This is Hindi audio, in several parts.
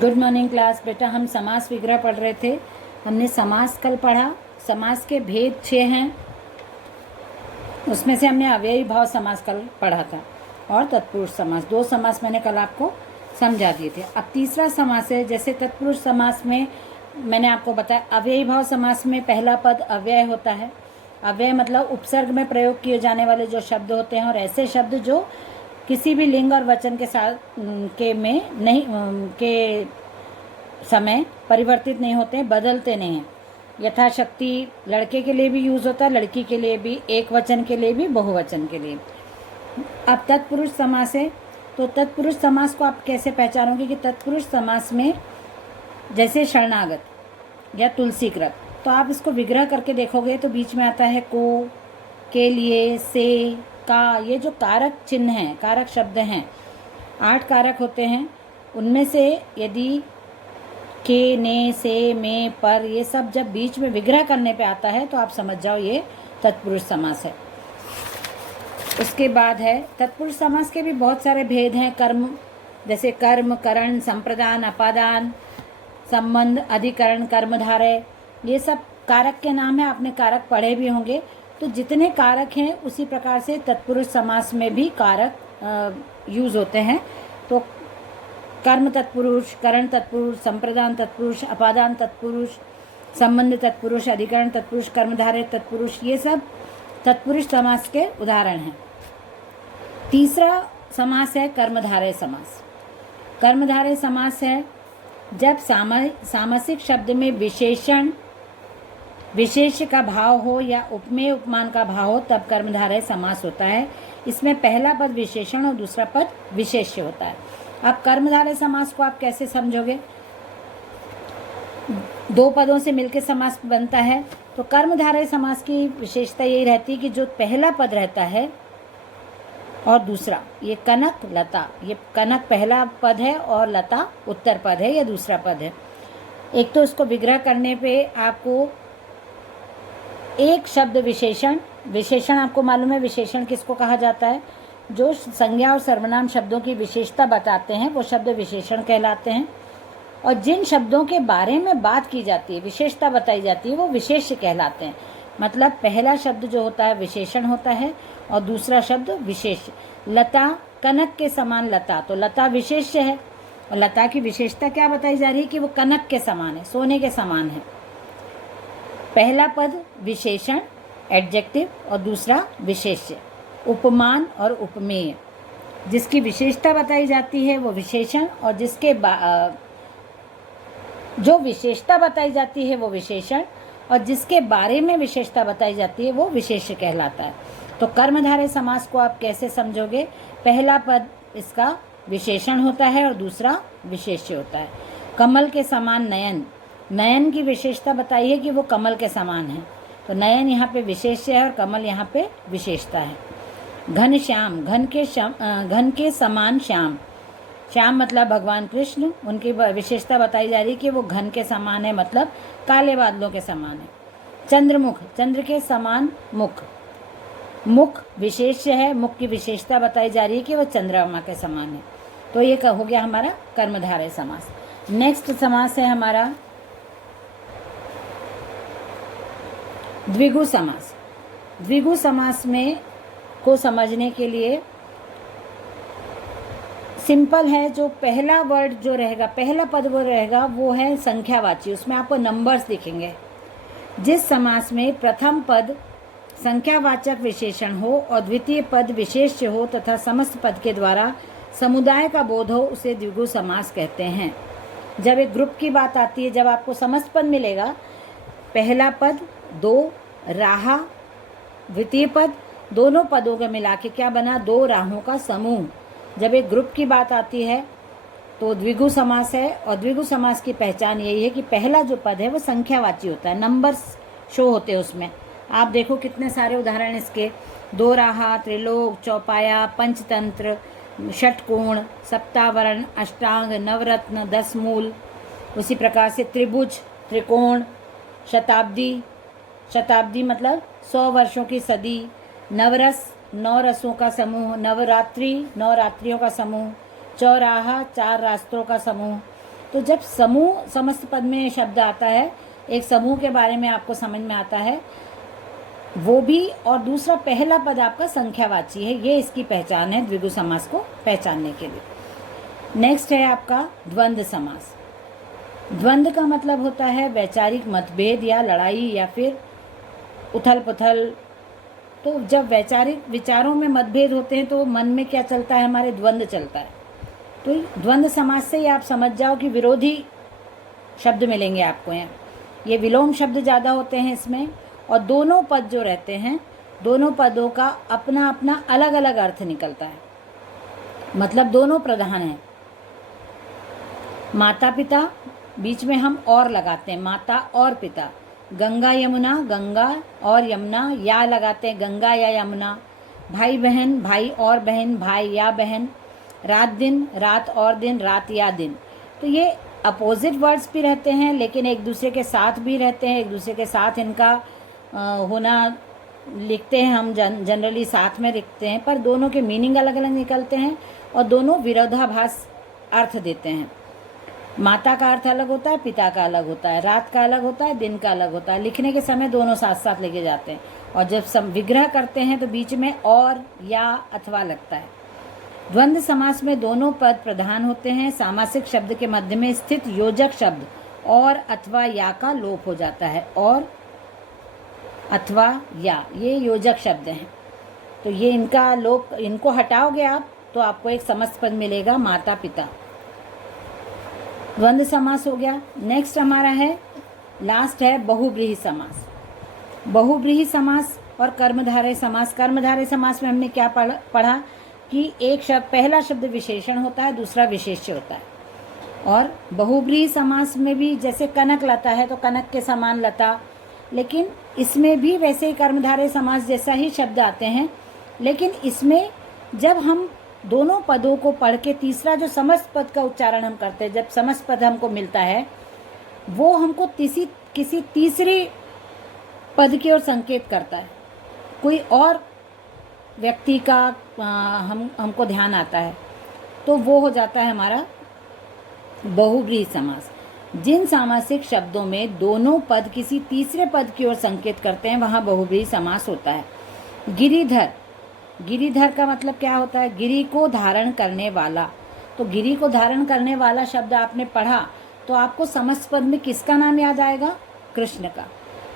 Good morning class. बेटा हम समास विग्रह पढ़ रहे थे। हमने समास कल पढ़ा। समास के भेद 6 हैं। उसमें से हमने अव्ययी भाव समास कल पढ़ा था और तत्पुरुष समास। 2 समास मैंने कल आपको समझा दिए थे। अब तीसरा समास है। जैसे तत्पुरुष समास में मैंने आपको बताया, अव्ययी भाव समास में पहला पद अव्यय होता है। अव्यय मतलब उपसर्ग में प्रयोग किए जाने वाले जो शब्द होते हैं और ऐसे शब्द जो किसी भी लिंग और वचन के साथ के समय परिवर्तित नहीं होते, बदलते नहीं हैं। यथाशक्ति लड़के के लिए भी यूज होता है, लड़की के लिए भी, एक वचन के लिए भी, बहुवचन के लिए। अब तत्पुरुष समास है। तो तत्पुरुष समास को आप कैसे पहचानोगे कि तत्पुरुष समास में जैसे शरणागत या तुलसीकृत, तो आप इसको विग्रह करके देखोगे तो बीच में आता है को, के लिए, से, का। ये जो कारक चिन्ह हैं, कारक शब्द हैं, 8 कारक होते हैं। उनमें से यदि के, ने, से, में, पर, ये सब जब बीच में विग्रह करने पे आता है तो आप समझ जाओ ये तत्पुरुष समास है। उसके बाद है तत्पुरुष समास के भी बहुत सारे भेद हैं। कर्म, जैसे कर्म, करण, संप्रदान, अपादान, संबंध, अधिकरण, कर्मधारय, ये सब कारक के नाम है। आपने कारक पढ़े भी होंगे। तो जितने कारक हैं उसी प्रकार से तत्पुरुष समास में भी कारक यूज होते हैं। तो कर्म तत्पुरुष, करण तत्पुरुष, संप्रदान तत्पुरुष, अपादान तत्पुरुष, संबंध तत्पुरुष, अधिकरण तत्पुरुष, कर्मधारय तत्पुरुष, ये सब तत्पुरुष समास के उदाहरण हैं। तीसरा समास है कर्मधारय समास। कर्मधारय समास है जब सामासिक शब्द में विशेषण, विशेष्य का भाव हो या उपमेय उपमान का भाव हो, तब कर्मधारय समास होता है। इसमें पहला पद विशेषण और दूसरा पद विशेष्य होता है। अब कर्मधारय समास को आप कैसे समझोगे? 2 पदों से मिलकर समास बनता है। तो कर्मधारय समास की विशेषता यही रहती है कि जो पहला पद रहता है और दूसरा, ये कनक, लता, ये कनक पहला पद है और लता उत्तर पद है, या दूसरा पद है। एक तो इसको विग्रह करने पे आपको एक शब्द विशेषण, विशेषण आपको मालूम है विशेषण किसको कहा जाता है? जो संज्ञा और सर्वनाम शब्दों की विशेषता बताते हैं वो शब्द विशेषण कहलाते हैं। और जिन शब्दों के बारे में बात की जाती है, विशेषता बताई जाती है, वो विशेष्य कहलाते हैं। मतलब पहला शब्द जो होता है विशेषण होता है और दूसरा शब्द विशेष्य। लता, कनक के समान लता, तो लता विशेष्य है। और लता की विशेषता क्या बताई जा रही है कि वो कनक के समान है, सोने के समान है। पहला पद विशेषण एडजेक्टिव और दूसरा विशेष्य, उपमान और उपमेय। जिसकी विशेषता बताई जाती है वो विशेषण, और जिसके जो विशेषता बताई जाती है वो विशेषण, और जिसके बारे में विशेषता बताई जाती है वो विशेष्य कहलाता है। तो कर्मधारय समास को आप कैसे समझोगे? पहला पद इसका विशेषण होता है और दूसरा विशेष्य होता है। कमल के समान नयन, नयन की विशेषता बताइए कि वो कमल के समान है, तो नयन यहाँ पे विशेष्य है और कमल यहाँ पे विशेषता है। घन श्याम, घन के समान श्याम, श्याम मतलब भगवान कृष्ण, उनकी विशेषता बताई जा रही है कि वो घन के समान है, मतलब काले बादलों के समान है। चंद्रमुख, चंद्र के समान मुख, मुख विशेष्य है, मुख की विशेषता बताई जा रही है कि वो चंद्रमा के समान है। तो ये हो गया हमारा कर्मधारय समास। नेक्स्ट समास है हमारा द्विगु समास। द्विगु समास में को समझने के लिए सिंपल है। जो पहला वर्ड जो रहेगा, पहला पद वो रहेगा, वो है संख्यावाची। उसमें आपको नंबर्स दिखेंगे। जिस समास में प्रथम पद संख्यावाचक विशेषण हो और द्वितीय पद विशेष्य हो तथा समस्त पद के द्वारा समुदाय का बोध हो, उसे द्विगु समास कहते हैं। जब एक ग्रुप की बात आती है, जब आपको समस्त पद मिलेगा, पहला पद, 2 राह, द्वितीय पद, दोनों पदों को मिला के क्या बना? 2 राहों का समूह। जब एक ग्रुप की बात आती है तो द्विगु समास है। और द्विगु समास की पहचान यही है कि पहला जो पद है वो संख्यावाची होता है, नंबर्स शो होते हैं उसमें। आप देखो कितने सारे उदाहरण इसके, 2 राह, त्रिलोक, चौपाया, पंचतंत्र, षटकोण, सप्तावरण, अष्टांग, नवरत्न, 10 मूल। उसी प्रकार से त्रिभुज, त्रिकोण, शताब्दी, शताब्दी मतलब 100 वर्षों की सदी, नवरस, 9 रसों का समूह, नवरात्रि, 9 रात्रियों का समूह, चौराहा, 4 रास्तों का समूह, तो जब समूह समस्त पद में शब्द आता है, एक समूह के बारे में आपको समझ में आता है वो भी, और दूसरा पहला पद आपका संख्यावाची है, ये इसकी पहचान है द्विगु समास को पहचानने के लिए। नेक्स्ट है आपका द्वंद्व समास। द्वंद्व का मतलब होता है वैचारिक मतभेद या लड़ाई या फिर उथल पुथल। तो जब वैचारिक विचारों में मतभेद होते हैं तो मन में क्या चलता है, हमारे द्वंद्व चलता है। तो द्वंद्व समास से ही आप समझ जाओ कि विरोधी शब्द मिलेंगे आपको यहाँ। ये विलोम शब्द ज़्यादा होते हैं इसमें, और दोनों पद जो रहते हैं, दोनों पदों का अपना अपना अलग अलग अर्थ निकलता है, मतलब दोनों प्रधान हैं। माता पिता, बीच में हम और लगाते हैं, माता और पिता। गंगा यमुना, गंगा और यमुना, या लगाते हैं, गंगा या यमुना। भाई बहन, भाई और बहन, भाई या बहन। रात दिन, रात और दिन, रात या दिन। तो ये अपोजिट वर्ड्स भी रहते हैं लेकिन एक दूसरे के साथ भी रहते हैं, एक दूसरे के साथ इनका होना लिखते हैं हम, जनरली साथ में लिखते हैं, पर दोनों के मीनिंग अलग अलग निकलते हैं और दोनों विरोधाभास अर्थ देते हैं। माता का अर्थ अलग होता है, पिता का अलग होता है, रात का अलग होता है, दिन का अलग होता है। लिखने के समय दोनों साथ साथ लेके जाते हैं, और जब विग्रह करते हैं तो बीच में और या अथवा लगता है। द्वंद्व समास में दोनों पद प्रधान होते हैं। सामासिक शब्द के मध्य में स्थित योजक शब्द और अथवा या का लोप हो जाता है। और अथवा या, ये योजक शब्द हैं, तो ये इनका लोप, इनको हटाओगे आप तो आपको एक समस्त पद मिलेगा, माता पिता। द्वंद्व समास हो गया। नेक्स्ट हमारा है, लास्ट है बहुव्रीहि समास। बहुव्रीहि समास और कर्मधारय समास। कर्मधारय समास में हमने क्या पढ़ा कि एक शब्द, पहला शब्द विशेषण होता है, दूसरा विशेष्य होता है। और बहुव्रीहि समास में भी जैसे कनक लता है तो कनक के समान लता, लेकिन इसमें भी वैसे ही कर्मधारय समास जैसा ही शब्द आते हैं, लेकिन इसमें जब हम दोनों पदों को पढ़ के तीसरा जो समस्त पद का उच्चारण हम करते हैं, जब समस्त पद हमको मिलता है वो हमको किसी तीसरी पद की ओर संकेत करता है, कोई और व्यक्ति का हमको ध्यान आता है, तो वो हो जाता है हमारा बहुव्रीहि समास। जिन सामासिक शब्दों में दोनों पद किसी तीसरे पद की ओर संकेत करते हैं वहाँ बहुव्रीहि समास होता है। गिरिधर, गिरिधर का मतलब क्या होता है, गिरि को धारण करने वाला। तो गिरि को धारण करने वाला शब्द आपने पढ़ा तो आपको समस्त पद में किसका नाम याद आएगा, कृष्ण का,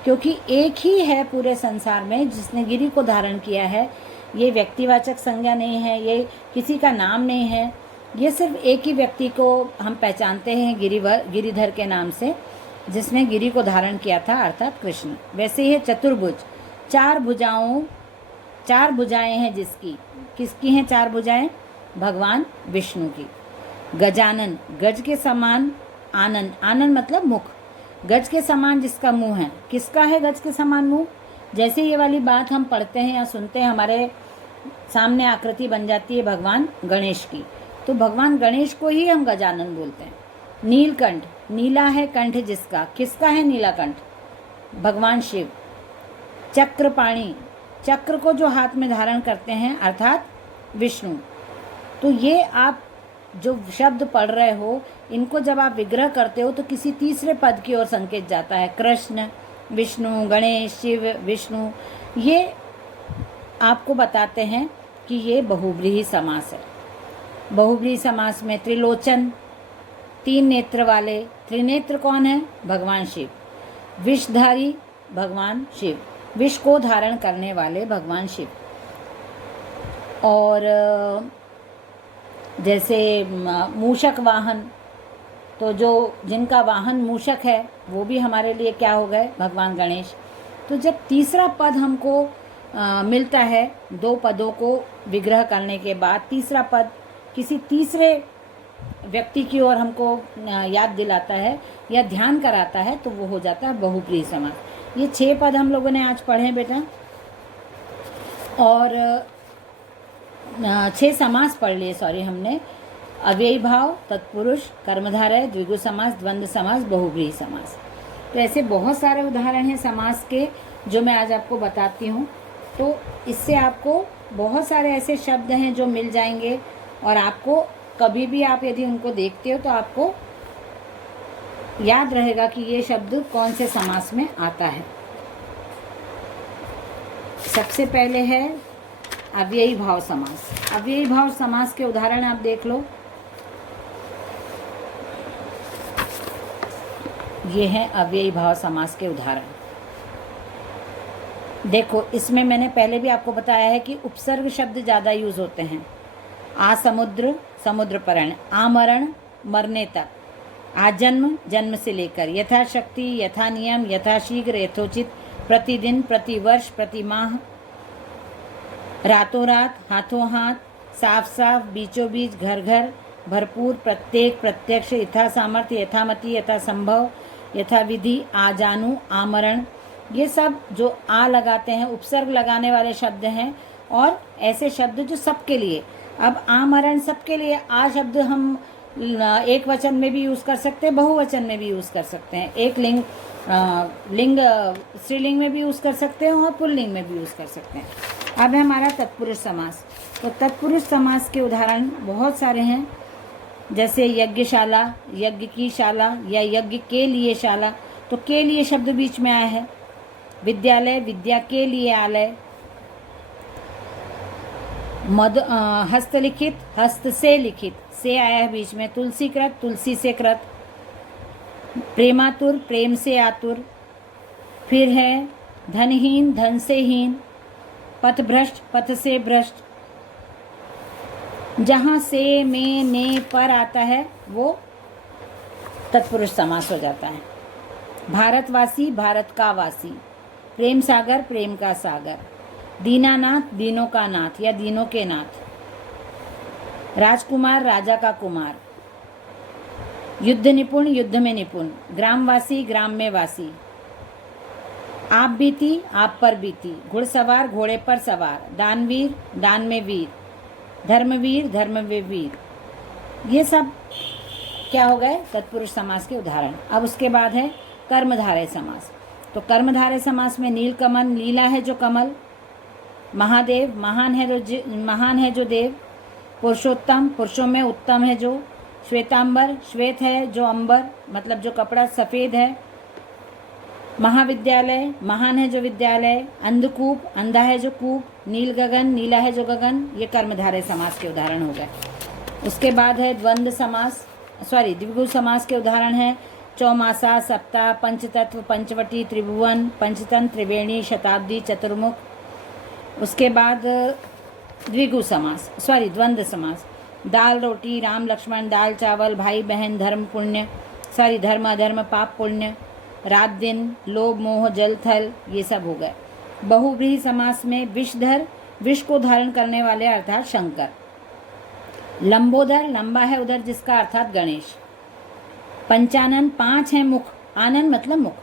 क्योंकि एक ही है पूरे संसार में जिसने गिरि को धारण किया है। ये व्यक्तिवाचक संज्ञा नहीं है, ये किसी का नाम नहीं है, ये सिर्फ एक ही व्यक्ति को हम पहचानते हैं गिरिधर के नाम से, जिसने गिरि को धारण किया था, अर्थात कृष्ण। वैसे ही चतुर्भुज, चार भुजाएं हैं जिसकी, किसकी हैं चार भुजाएं, भगवान विष्णु की। गजानन, गज के समान आनन, आनन मतलब मुख, गज के समान जिसका मुंह है, किसका है गज के समान मुंह। जैसे ये वाली बात हम पढ़ते हैं या सुनते हैं, हमारे सामने आकृति बन जाती है भगवान गणेश की, तो भगवान गणेश को ही हम गजानन बोलते हैं। नीलकंठ, नीला है कंठ जिसका, किसका है नीला कंठ, भगवान शिव। चक्रपाणी, चक्र को जो हाथ में धारण करते हैं अर्थात विष्णु। तो ये आप जो शब्द पढ़ रहे हो, इनको जब आप विग्रह करते हो तो किसी तीसरे पद की ओर संकेत जाता है। कृष्ण, विष्णु, गणेश, शिव, विष्णु, ये आपको बताते हैं कि ये बहुव्रीहि समास है। बहुव्रीहि समास में त्रिलोचन, तीन नेत्र वाले, त्रिनेत्र कौन है, भगवान शिव। विषधारी, भगवान शिव, विष को धारण करने वाले भगवान शिव। और जैसे मूषक वाहन, तो जो जिनका वाहन मूषक है वो भी हमारे लिए क्या हो गए, भगवान गणेश। तो जब तीसरा पद हमको मिलता है, दो पदों को विग्रह करने के बाद तीसरा पद किसी तीसरे व्यक्ति की ओर हमको याद दिलाता है या ध्यान कराता है, तो वो हो जाता है बहुव्रीहि समास। ये 6 पद हम लोगों ने आज पढ़े बेटा, और 6 समास पढ़ लिए, सॉरी, हमने अव्ययी भाव, तत्पुरुष, कर्मधारय, द्विगु समास, द्वंद्व समास, बहुव्रीहि समास। तो ऐसे बहुत सारे उदाहरण हैं समास के जो मैं आज आपको बताती हूँ। तो इससे आपको बहुत सारे ऐसे शब्द हैं जो मिल जाएंगे, और आपको कभी भी आप यदि उनको देखते हो तो आपको याद रहेगा कि ये शब्द कौन से समास में आता है। सबसे पहले है अव्ययी भाव समास। अव्ययी भाव समास के उदाहरण आप देख लो। ये हैं अव्ययी भाव समास के उदाहरण। देखो, इसमें मैंने पहले भी आपको बताया है कि उपसर्ग शब्द ज़्यादा यूज होते हैं। आसमुद्र, समुद्र परण, आमरण, मरने तक, आजन्म, जन्म से लेकर, यथाशक्ति, यथा नियम, यथाशीघ्र, यथोचित, प्रतिदिन, प्रतिवर्ष, प्रतिमाह, रातों रात, हाथों हाथ, साफ साफ, बीचों बीच, घर घर, भरपूर, प्रत्येक, प्रत्यक्ष, यथा सामर्थ्य, यथामति, यथा संभव, यथा विधि, आजानु, आमरण। ये सब जो आ लगाते हैं उपसर्ग लगाने वाले शब्द हैं, और ऐसे शब्द जो सबके लिए। अब आमरण सबके लिए, आ शब्द हम एक वचन में भी यूज़ कर सकते हैं, बहुवचन में भी यूज़ कर सकते हैं, एक लिंग स्त्रीलिंग में भी यूज़ कर सकते हैं और पुल्लिंग में भी यूज़ कर सकते हैं। अब है हमारा तत्पुरुष समास। तो तत्पुरुष समास के उदाहरण बहुत सारे हैं, जैसे यज्ञशाला, यज्ञ की शाला, या यज्ञ के लिए शाला। तो के लिए शब्द बीच में आया है। विद्यालय, विद्या के लिए आलय। हस्तलिखित, हस्त से लिखित, से आया है बीच में। तुलसीकृत, तुलसी से कृत। प्रेमातुर, प्रेम से आतुर। फिर है धनहीन, धन से हीन। पथभ्रष्ट, पथ से भ्रष्ट। जहाँ से, में, ने, पर आता है वो तत्पुरुष समास हो जाता है। भारतवासी, भारत का वासी। प्रेम सागर, प्रेम का सागर। दीनानाथ, दीनों का नाथ या दीनों के नाथ। राजकुमार, राजा का कुमार। युद्ध निपुण, युद्ध में निपुण। ग्रामवासी, ग्राम में वासी। आप बीती, आप पर बीती। घुड़सवार, घोड़े पर सवार। दानवीर, दान में वीर। धर्मवीर, धर्म में वीर। ये सब क्या हो गए? तत्पुरुष समास के उदाहरण। अब उसके बाद है कर्मधारय समास। तो कर्मधारय समास में नीलकमल, लीला है जो कमल। महादेव, महान है जो देव। पुरुषोत्तम, पुरुषों में उत्तम है जो। श्वेतांबर, श्वेत है जो अंबर, मतलब जो कपड़ा सफ़ेद है। महाविद्यालय, महान है जो विद्यालय। अंधकूप, अंधा है जो कूप। नील गगन, नीला है जो गगन। ये कर्मधारय समास के उदाहरण हो गए। उसके बाद है द्विगु समास के उदाहरण है चौमासा, सप्ताह, पंचतत्व, पंचवटी, त्रिभुवन, पंचतंत्र, त्रिवेणी, शताब्दी, चतुर्मुख। उसके बाद द्वंद्व समास। दाल रोटी, राम लक्ष्मण, दाल चावल, भाई बहन, धर्म अधर्म, पाप पुण्य, रात दिन, लोभ मोह, जल थल, ये सब हो गए। बहुव्रीहि समास में विषधर, विष को धारण करने वाले अर्थात शंकर। लंबोदर, लंबा है उधर जिसका अर्थात गणेश। पंचानन, 5 है मुख, आनंद मतलब मुख।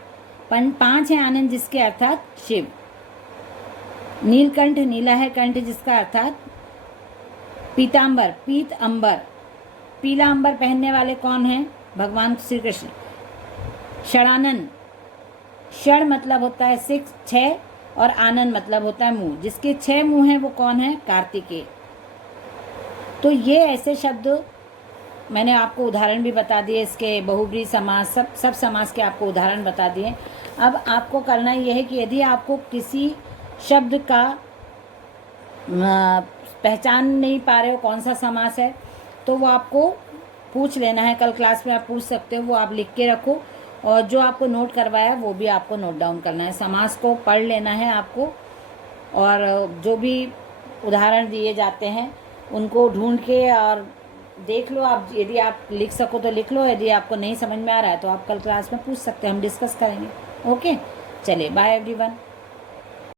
5 है आनंद जिसके अर्थात शिव। नीलकंठ, नीला है कंठ जिसका अर्थात पीतांबर, पीत अंबर। पीला अंबर पहनने वाले कौन हैं? भगवान श्री कृष्ण। षडानन, षड मतलब होता है 6 और आनंद मतलब होता है मुंह। जिसके 6 मुंह हैं वो कौन है? कार्तिकेय। तो ये ऐसे शब्द मैंने आपको उदाहरण भी बता दिए, इसके बहुव्रीहि समास, सब समास के आपको उदाहरण बता दिए। अब आपको करना यह है कि यदि आपको किसी शब्द का पहचान नहीं पा रहे हो कौन सा समास है, तो वो आपको पूछ लेना है। कल क्लास में आप पूछ सकते हो, वो आप लिख के रखो, और जो आपको नोट करवाया वो भी आपको नोट डाउन करना है। समास को पढ़ लेना है आपको, और जो भी उदाहरण दिए जाते हैं उनको ढूंढ के और देख लो। आप यदि आप लिख सको तो लिख लो, यदि आपको नहीं समझ में आ रहा है तो आप कल क्लास में पूछ सकते हैं, हम डिस्कस करेंगे। ओके, चलिए, बाय एवरीवन।